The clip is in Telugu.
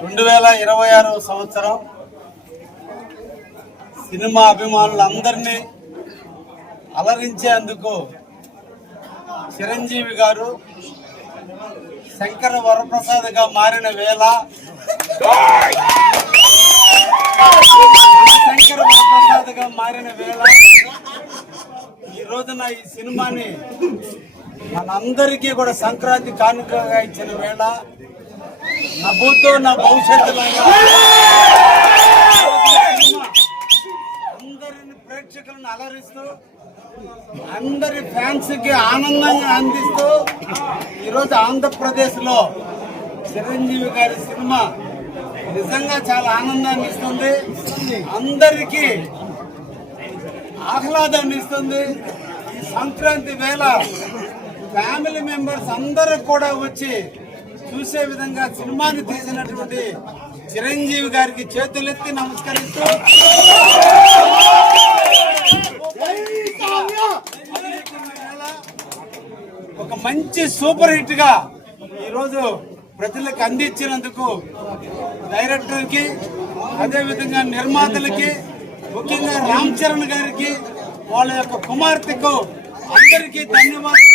2026 సంవత్సరం సినిమా అభిమానులందరినీ అలరించేందుకు చిరంజీవి గారు శంకర వరప్రసాద్గా మారిన వేళ ఈ రోజున ఈ సినిమాని మనందరికీ కూడా సంక్రాంతి కానుకగా ఇచ్చిన వేళ నా భూతో నా భవిష్యత్తులో అందరిని ప్రేక్షకులను అలరిస్తూ అందరి ఫ్యాన్స్ కి ఆనందంగా అందిస్తూ ఈరోజు ఆంధ్రప్రదేశ్ లో చిరంజీవి గారి సినిమా నిజంగా చాలా ఆనందాన్ని ఇస్తుంది, అందరికీ ఆహ్లాదాన్ని ఇస్తుంది. ఈ సంక్రాంతి వేళ ఫ్యామిలీ మెంబర్స్ అందరూ కూడా వచ్చి చూసే విధంగా సినిమాని తీసినటువంటి చిరంజీవి గారికి చేతులెత్తి నమస్కరిస్తూ ఒక మంచి సూపర్ హిట్ గా ఈరోజు ప్రజలకు అందించినందుకు డైరెక్టర్ కి, అదే విధంగా నిర్మాతలకి, ముఖ్యంగా రామ్ చరణ్ గారికి, వాళ్ళ యొక్క కుమార్తెకు అందరికీ ధన్యవాదాలు.